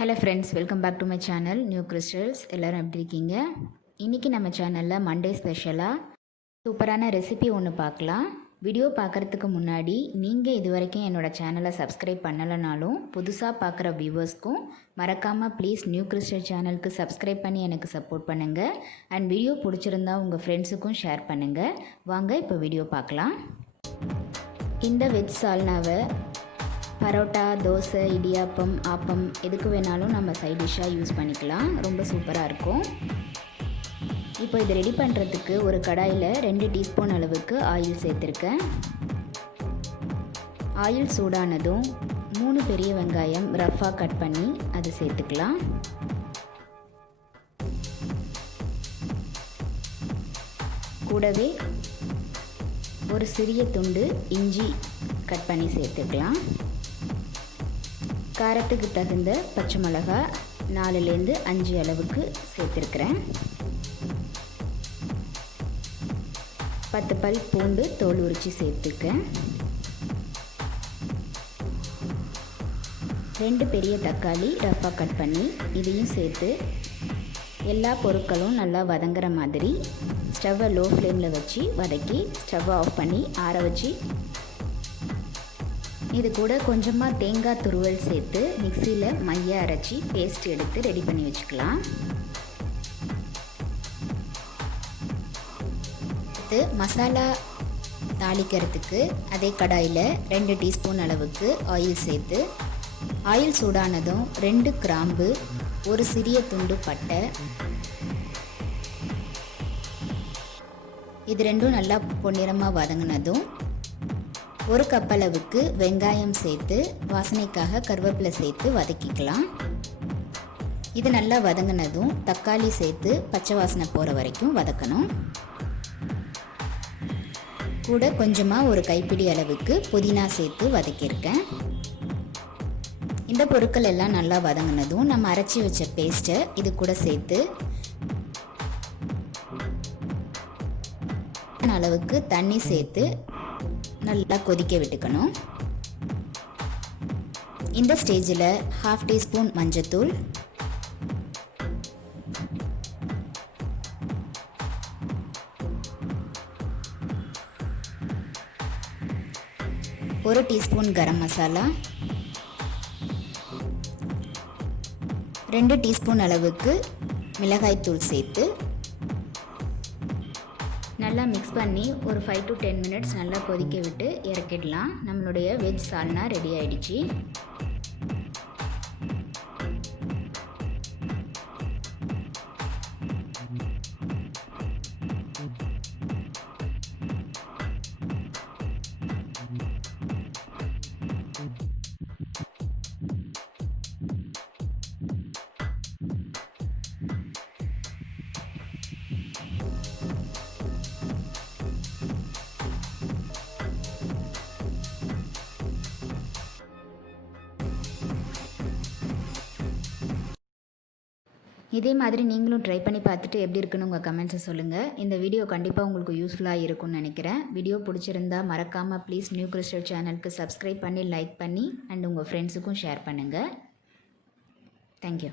Hello friends, welcome back to my channel new crystals. எல்லோரும் எப்படி இருக்கீங்க? இன்றைக்கி நம்ம சேனலில் மண்டே ஸ்பெஷலாக சூப்பரான ரெசிபி ஒன்று பார்க்கலாம். வீடியோ பார்க்குறதுக்கு முன்னாடி நீங்கள் இது வரைக்கும் என்னோடய சேனலை சப்ஸ்கிரைப் பண்ணலைனாலும் புதுசாக பார்க்குற வியூவர்ஸ்க்கும் மறக்காமல் ப்ளீஸ் நியூ கிறிஸ்டல் சேனலுக்கு சப்ஸ்கிரைப் பண்ணி எனக்கு சப்போர்ட் பண்ணுங்கள். அண்ட் வீடியோ பிடிச்சிருந்தா உங்கள் ஃப்ரெண்ட்ஸுக்கும் ஷேர் பண்ணுங்கள். வாங்க இப்போ வீடியோ பார்க்கலாம். இந்த வெஜ் சால்னாவை பரோட்டா, தோசை, இடியாப்பம், ஆப்பம் எதுக்கு வேணாலும் நம்ம சைட் டிஷ்ஷாக யூஸ் பண்ணிக்கலாம். ரொம்ப சூப்பராக இருக்கும். இப்போ இதை ரெடி பண்ணுறதுக்கு ஒரு கடாயில் 2 டீஸ்பூன் அளவுக்கு ஆயில் சேர்த்துருக்கேன். ஆயில் சூடானதும் 3 பெரிய வெங்காயம் ரஃப்பாக கட் பண்ணி அது சேர்த்துக்கலாம். கூடவே ஒரு சிறிய துண்டு இஞ்சி கட் பண்ணி சேர்த்துக்கலாம். காரத்துக்கு தகுந்த பச்சை மிளகாய் 4லேருந்து 5 அளவுக்கு சேர்த்துருக்குறேன். 10 பல் பூண்டு தோல் உரித்து சேர்த்துக்கேன். 2 பெரிய தக்காளி ரஃப்பாக கட் பண்ணி இதையும் சேர்த்து எல்லா பொருட்களும் நல்லா வதங்குற மாதிரி ஸ்டவ்வை லோ ஃப்ளேமில் வச்சு வதக்கி ஸ்டவ்வை ஆஃப் பண்ணி ஆற வச்சு இது கூட கொஞ்சமாக தேங்காய் துருவல் சேர்த்து மிக்சியில் மைய அரைச்சி பேஸ்ட் எடுத்து ரெடி பண்ணி வச்சுக்கலாம். அடுத்து மசாலா தாளிக்கிறதுக்கு அதே கடாயில் 2 டீஸ்பூன் அளவுக்கு ஆயில் சேர்த்து ஆயில் சூடானதும் 2 கிராம்பு, ஒரு சிறிய துண்டு பட்டை, இது ரெண்டும் நல்லா பொன்னிறமாக வதங்கினதும் 1 கப் அளவுக்கு வெங்காயம் சேர்த்து வாசனைக்காக கருவேப்பிலை சேர்த்து வதக்கிக்கலாம். இது நல்லா வதங்கினதும் தக்காளி சேர்த்து பச்சை வாசனை போகிற வரைக்கும் வதக்கணும். கூட கொஞ்சமாக ஒரு கைப்பிடி அளவுக்கு புதினா சேர்த்து வதக்கியிருக்கேன். இந்த பொருட்கள் எல்லாம் நல்லா வதங்கினதும் நம்ம அரைச்சி வச்ச பேஸ்ட்டை இது கூட சேர்த்து அளவுக்கு தண்ணி சேர்த்து நல்லா கொதிக்க விட்டுக்கணும். இந்த ஸ்டேஜில் 1/2 டீஸ்பூன் மஞ்சத்தூள், 1 டீஸ்பூன் கரம் மசாலா, 2 டீஸ்பூன் அளவுக்கு மிளகாய்த்தூள் சேர்த்து நல்லா மிக்ஸ் பண்ணி ஒரு 5 to 10 மினிட்ஸ் நல்லா கொதிக்க விட்டு இறக்கிடலாம். நம்மளுடைய வெஜ் சால்னா ரெடி ஆகிடுச்சு. இதே மாதிரி நீங்களும் ட்ரை பண்ணி பார்த்துட்டு எப்படி இருக்குன்னு உங்கள் கமெண்ட்ஸை சொல்லுங்கள். இந்த வீடியோ கண்டிப்பாக உங்களுக்கு யூஸ்ஃபுல்லாக இருக்கும்னு நினைக்கிறேன். வீடியோ பிடிச்சிருந்தா மறக்காமல் ப்ளீஸ் நியூ கிறிஸ்டல் சேனலுக்கு சப்ஸ்கிரைப் பண்ணி லைக் பண்ணி அண்ட் உங்கள் ஃப்ரெண்ட்ஸுக்கும் ஷேர் பண்ணுங்கள். தேங்க்யூ.